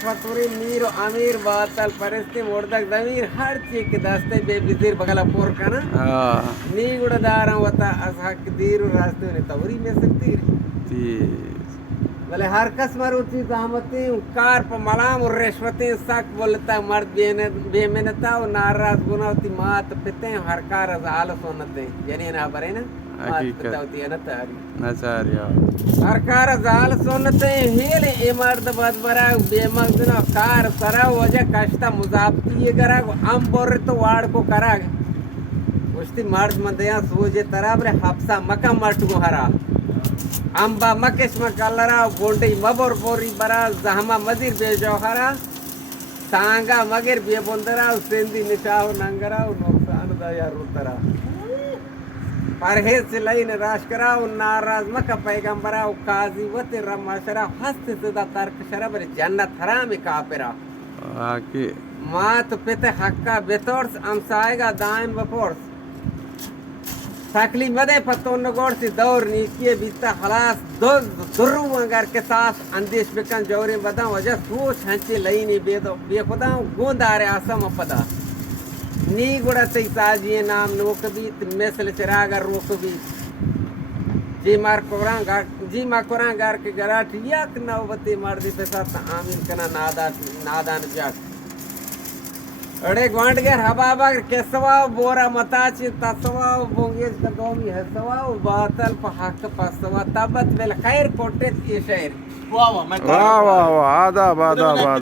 faturi miro amir batal పరిస్థితి మొడదక్ దమీర్ her చీక్ దస్తే బే బిజిర్ బగల pour కన నీ కూడా దారం వత అసహక్ దీరు రాస్తే ని తవరి మే సక్తీర్ भले हर कस मरुति जहमती कार पर मलाम और रिश्वती सक बोलता मर्द बेमेनता और नाराज गुनावती मात पिते हर कार आल सोनते यानी ना बरे ना मात पितावती है ना तारी नचारिया हर कार आल सोनते हेले ए मर्द बद बरा बेमगना कार सरा वजह कष्टा मुजाबती ये करा हम बोर तो वाड़ को करा उस्ती मर्द मंदया सोजे तराबरे हफ्सा मका मट को हरा अंबा मकेश मकलरा गोंडी मबोर बोरी बरा जहमा मदिर बेजोहरा सांगा मगर बे बोंदरा सेंदी निशाव नंगरा नुकसान दया रुतरा परहेज से लईन राश करा नाराज मका पैगंबरा काजी वते रमाशरा हस्त सदा तर्क शरबर जन्नत हराम कापेरा आके मात पिते हक्का बेतोर्स अमसाएगा दाइन बपोर्स तकली मदे पत्तों गोड़ से दौर नीचे बीता खलास दो दुर्रू मगर के साथ अंदेश बेकन जौरे बदा वजह सोच हंचे लईनी बेदो बेखुदा गोंदारे आसम पदा नी गुड़ा तई साजिए नाम नोकबी मेसल चरागर रोकबी जी मार कोरांगार के गराठ यक नवबती मर्दी पे साथ आमीन कना नादान जाक अड़े ग्वांड के हबाबा के सवाव बोरा मताची तसवाव बोंगेज का दोमी है सवाव बातल पहाक पसवा तबत बेल खैर कोटे ये शहर वाह वाह वाह आदाब आदाब